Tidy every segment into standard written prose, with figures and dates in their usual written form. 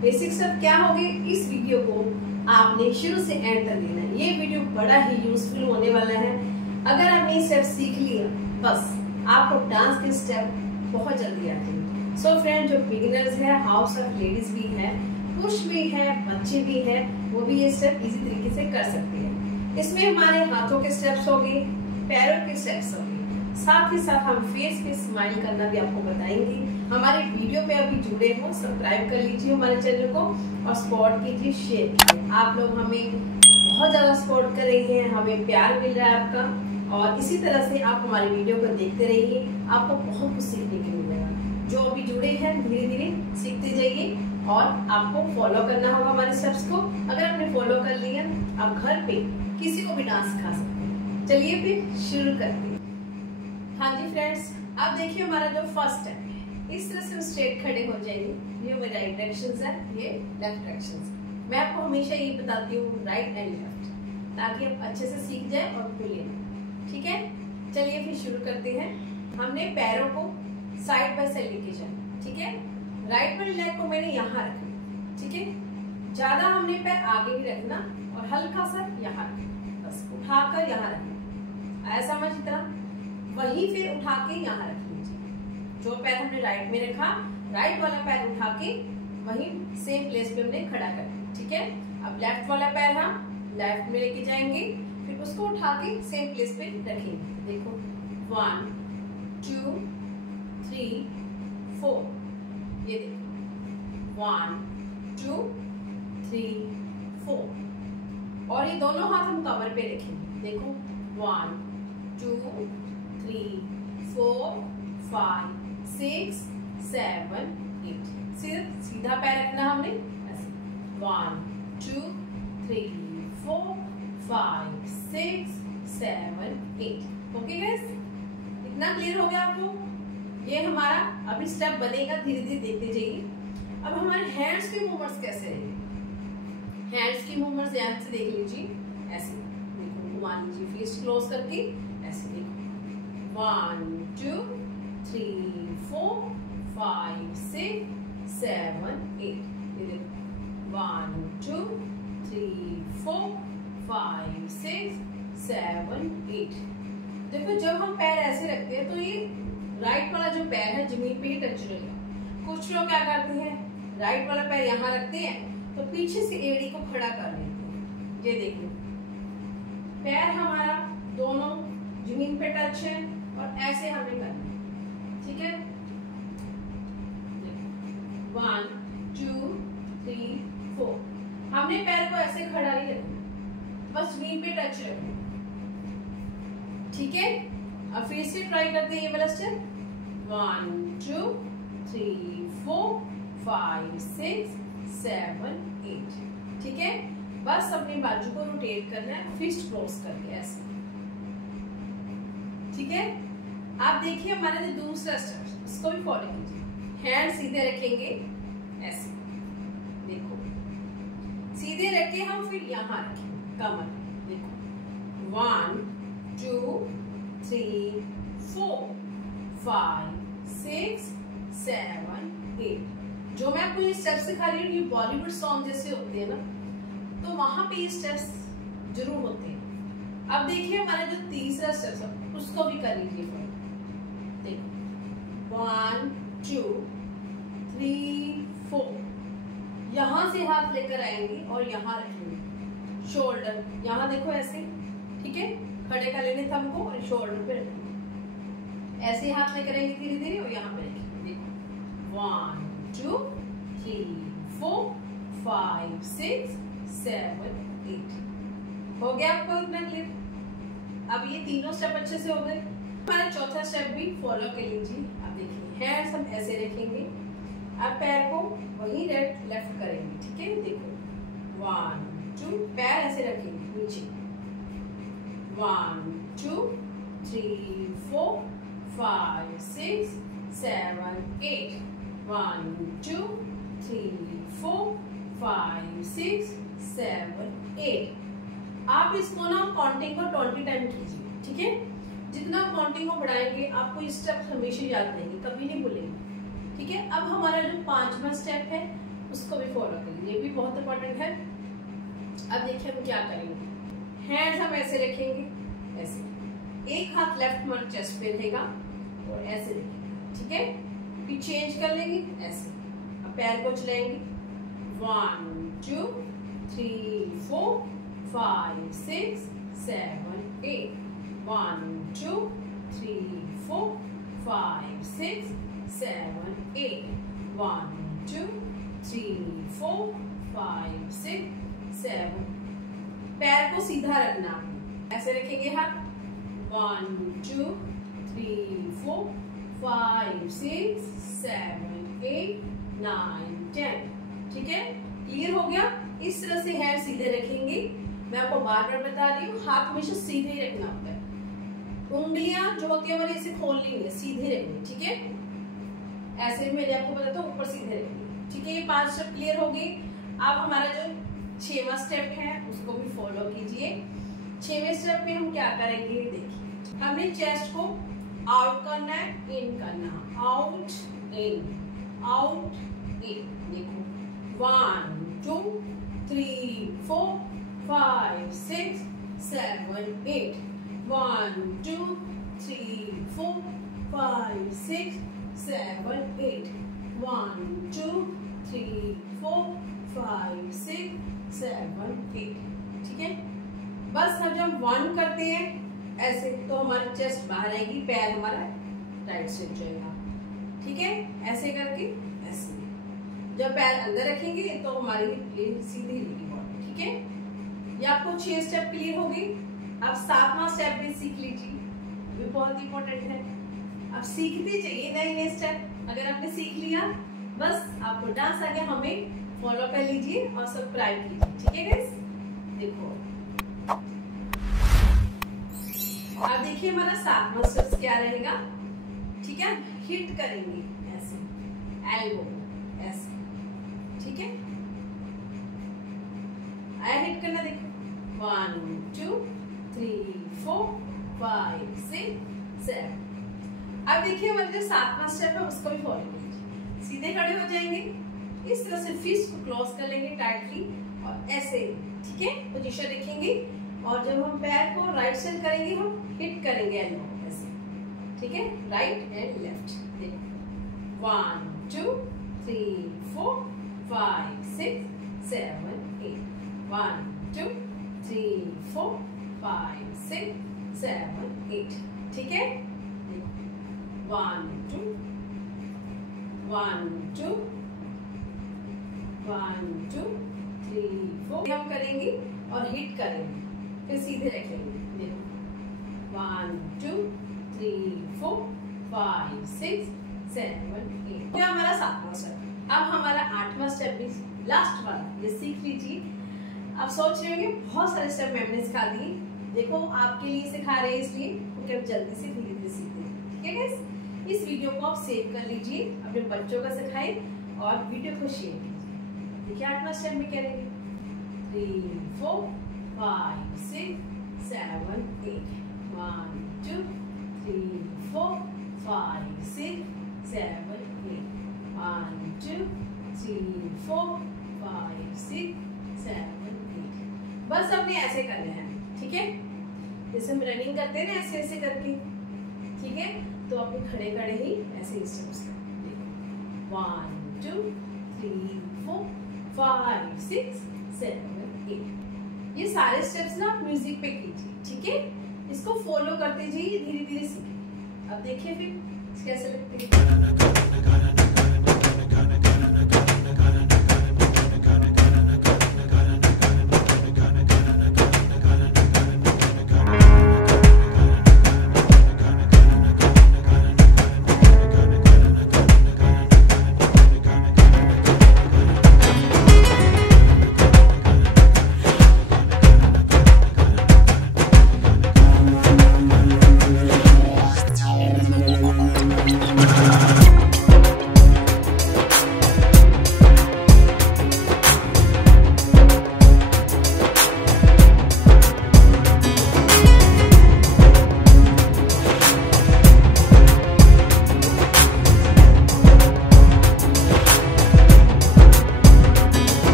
Basic step क्या होंगे, इस वीडियो को आपने शुरू से एंड तक देखना है। ये वीडियो बड़ा ही यूजफुल होने वाला है। अगर आपने स्टेप सीख लिया, बस आपको डांस के स्टेप बहुत जल्दी आते हैं। सो फ्रेंड, जो बिगिनर्स है, हाउस ऑफ लेडीज भी है, पुरुष भी है, बच्चे भी है, वो भी ये स्टेप इजी तरीके से कर सकते हैं। इसमें हमारे हाथों के स्टेप्स होंगे, पैरों के स्टेप्स होंगे, साथ ही साथ हम फेस पे स्माइल करना भी आपको बताएंगे। हमारे वीडियो पे अभी जुड़े हो, सब्सक्राइब कर लीजिए हमारे चैनल को और सपोर्ट कीजिए, शेयर कीजिए। आप लोग हमें बहुत ज्यादा सपोर्ट कर रही हैं, हमें प्यार मिल रहा है आपका, और इसी तरह से आप हमारे वीडियो को देखते रहिए, आपको बहुत कुछ सीखने को मिलेगा। जो अभी जुड़े हैं, धीरे धीरे सीखते जाइए और आपको फॉलो करना होगा हमारे स्टेप्स को। अगर आपने फॉलो कर लिया, आप घर पे किसी को भी डांस सिखा सकते हैं। चलिए फिर शुरू करते हैं। हाँ जी फ्रेंड्स, अब देखिए हमारा जो फर्स्ट स्टेप है, इस तरह से स्ट्रेट खड़े हो जाएंगे। ये मेरा राइट डायरेक्शन है, ये लेफ्ट डायरेक्शन है। मैं आपको हमेशा ये बताती हूँ, राइट एंड लेफ्ट, ताकि आप अच्छे से सीख जाए और भूलिए ना। ठीक है, चलिए फिर शुरू करते हैं। हमने पैरों को साइड बाय साइड लेके जाना। ठीक है, राइट वाली लेग को मैंने यहाँ रखना। ठीक है, ज्यादा हमने पैर आगे नहीं रखना और हल्का सा यहाँ रखना, बस उठाकर यहाँ रखना, ऐसा समझ इतना। वही फिर उठा के यहाँ रख लीजिए। जो पैर हमने राइट में रखा, राइट वाला पैर उठा के वही सेम प्लेस पे हमने खड़ा कर दिया। ठीक है, अब लेफ्ट वाला पैर हम लेफ्ट में लेके जाएंगे, फिर उसको उठा के सेम प्लेस पे रखेंगे। देखो 1 2 3 4, ये देखो 1 2 3 4, और ये दोनों हाथ हम कमर पे रखेंगे। देखो 1 2 3 4 5 6 7 8, सिर्फ सीधा पैर रखना हमने ऐसे। 1 2 3 4 5 6 7 8। ओके गाइस, इतना क्लियर हो गया आपको? ये हमारा अभी स्टेप बनेगा, धीरे धीरे देखते जाइए। अब हमारे हैंड्स के मूवमेंट्स कैसे रहेंगे? हैंड्स की मूवमेंट्स ध्यान से देख लीजिए, ऐसे देखो, घुमा लीजिए फिस्ट क्लोज करके, ऐसे देखो 1 2 3 4 5 6 7 8, ये देखो 1 2 3 4 5 6 7 8। देखो जब हम पैर ऐसे रखते हैं तो ये राइट वाला जो पैर है जमीन पे ही टच रहेगा। कुछ लोग क्या करते हैं, राइट वाला पैर यहाँ रखते हैं तो पीछे से एड़ी को खड़ा कर लेते हैं। ये देखो पैर हमारा दोनों जमीन पे टच है और ऐसे हमें करना है। ठीक है, 1 2 3 4, हमने पैर को ऐसे खड़ा नहीं रखना, बस जमीन पे टच रखना। ठीक है, अब फिर से ट्राई करते हैं ये वाला स्टेप। 1 2 3 4 5 6 7 8। ठीक है, बस अपनी बाजू को रोटेट करना है, फिस्ट क्लोज करके ऐसे। ठीक है, आप देखिए हमारा जो दूसरा स्टेप, इसको भी फॉलो कीजिए। हैंड सीधे रखेंगे ऐसे, देखो सीधे रख के हम फिर यहाँ रखेंगे कमर। देखो 1 2 3 4 5 6 7 8। जो मैं आपको ये स्टेप सिखा रही हूँ, ये बॉलीवुड सॉन्ग जैसे होते हैं ना, तो वहां पे ये स्टेप्स जरूर होते हैं। अब देखिए हमारा जो तीसरा स्टेप है, उसको भी कर लीजिए। देखो 1 2 3 4, यहां से हाथ लेकर आएंगे और यहाँ रखेंगे, शोल्डर यहाँ देखो ऐसे। ठीक है, खड़े कर लेने थंब को और शोल्डर पे रखेंगे, ऐसे हाथ लेकर आएंगे धीरे धीरे और यहाँ पे रखेंगे। देखो 1 2 3 4 5 6 7 8। हो गया आपको इतना क्लियर? अब ये तीनों स्टेप अच्छे से हो गए। हमारा चौथा स्टेप भी फॉलो कर लीजिए। अब देखिए हैंड्स हम ऐसे रखेंगे, अब पैर को वही राइट लेफ्ट करेंगे। ठीक है, देखो 1 2, पैर ऐसे रखेंगे नीचे, 1 2 3 4 5 6 7 8, 1 2 3 4 5 6 7 8। आप इसको ना काउंटिंग को 20 टाइम कीजिए। ठीक है, जितना काउंटिंग को बढ़ाएंगे आपको ये स्टेप हमेशा याद रहेंगे, कभी नहीं भूलेंगे। ठीक है, अब हमारा जो पांचवा स्टेप है उसको भी फॉलो करिए, ये भी बहुत इंपॉर्टेंट है। अब देखिए हम क्या करेंगे, हैंड्स हम ऐसे रखेंगे, ऐसे एक हाथ लेफ्ट हमारे चेस्ट पे रहेगा और ऐसे रखेंगे, ठीक है। फिर चेंज कर लेंगे ऐसे, अब पैर को चलाएंगे 1 2 3 4 5 6 7 8 1 2 3 4 5 6 7 8 1 2 3 4 5 6 7। पैर को सीधा रखना, ऐसे रखेंगे हाथ 1 2 3 4 5 6 7 8 9 10, ठीक है। क्लियर हो गया। इस तरह से हैंड सीधे रखेंगे। मैं आपको बार बार बता रही हूँ, हाथ हमेशा सीधे ही रखना होता है। उंगलियां जो होती है हमारी इसे खोलनी है, सीधे रखनी, ठीक है। ऐसे मैंने आपको बताया था, ऊपर सीधे रखनी, ठीक है। ये 5 स्टेप क्लियर हो गई। अब हमारा जो 6वां स्टेप है उसको भी फॉलो कीजिए। 6वें स्टेप में हम क्या करेंगे, देखिए हमने चेस्ट को आउट करना है, इन करना, आउट इन, आउट इन। देखो 1 2 3 4 5 6 7 8 1 2 3 4 5 6 7 8 1 2 3 4 5 6 7 8, ठीक है। बस हम जब 1 करते हैं ऐसे तो हमारी चेस्ट बाहर आएगी, पैर हमारा राइट से जाएगा, ठीक है। ऐसे करके ऐसे, जब पैर अंदर रखेंगे तो हमारी सीधी रहेगी बॉडी, ठीक है। ये आपको 6 स्टेप क्लियर हो गई। अब 7वां स्टेप भी सीख लीजिए, ये बहुत इंपॉर्टेंट है। अब सीखते चाहिए नए नए स्टेप। अगर आपने सीख लिया, बस आपको डांस आ गया, हमें फॉलो कर लीजिए और सब्सक्राइब कीजिए, ठीक है गाइस। देखो अब देखिए हमारा 7वां स्टेप क्या रहेगा, ठीक है। हिट करेंगे ऐसे, एल्बो ऐसे, ठीक है। आया हिट करना, देखो 1 2 3 4 5 6 7। अब देखिए हमारा जो 7वां स्टेप है उसको भी फॉलो कीजिए। सीधे खड़े हो जाएंगे, इस तरह से फिस्ट को क्लोज कर लेंगे टाइटली और ऐसे, ठीक है, पोजीशन रखेंगे। और जब हम पैर को राइट साइड करेंगे हम हिट करेंगे एल्बो ऐसे, ठीक है, राइट एंड लेफ्ट। देखो 1 2 3 4 5 6 7 8 1 2 3 4 5 6 7 8, ठीक है। 1 2 1 2 1 2 3 4 हम करेंगे और हिट करेंगे, फिर सीधे रखेंगे। देखो 1 2 3 4 5 6 7 8। ये हमारा 7वां स्टेप। अब हमारा 8वां स्टेप भी लास्ट वाला, ये सीख लीजिए। आप सोच रहे होंगे बहुत सारे स्टेप मैंने सिखा दिए। देखो आपके लिए सिखा रहे हैं, इसलिए क्योंकि आप जल्दी से धीरे धीरे सीखते हैं, ठीक है गाइस। इस वीडियो को आप सेव कर लीजिए, अपने बच्चों का सिखाएं और वीडियो को शेयर कीजिए। देखिए 8वां स्टेप में करेंगे 3 4 5 6 7 8 1 2 3 4 5 6 7 8 1 2 3 4 5 6 7 8। बस हमने ऐसे करना है, ठीक है। जैसे हम रनिंग करते हैं ना, ऐसे ऐसे करके, ठीक है। तो अपने खड़े खड़े ही ऐसे स्टेप्स 1 2 3 4 5 6 7 8। ये सारे स्टेप्स ना आप म्यूजिक पे कीजिए, ठीक है। इसको फॉलो करते जाइए, धीरे धीरे सीखिए। अब देखिए फिर कैसे लगते हैं।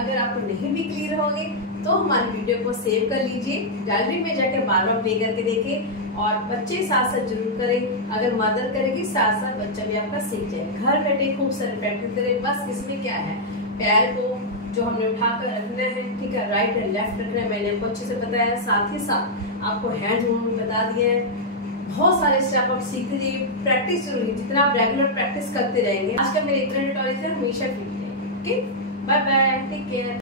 अगर आपको नहीं भी क्लियर होंगे तो हमारी वीडियो को सेव कर लीजिए, गैलरी में जाकर बार बार प्ले करके देखें और बच्चे साथ साथ जरूर करें। अगर मदर करेगी साथ साथ बच्चा भी आपका सीख जाए। घर बैठे खूब सारे प्रैक्टिस करें। बस इसमें क्या है, पैर को जो हमने उठाकर रखना है, ठीक है, राइट एंड लेफ्ट रखना है, मैंने आपको अच्छे से बताया। साथ ही साथ आपको हैंड मूवमेंट बता दिया है। बहुत सारे स्टेप आप सीख लीजिए, प्रैक्टिस जरूरी, जितना आप रेगुलर प्रैक्टिस करते रहेंगे। आज का मेरे इतना ट्यूटोरियल हमेशा फील है। Okay, bye bye, take care.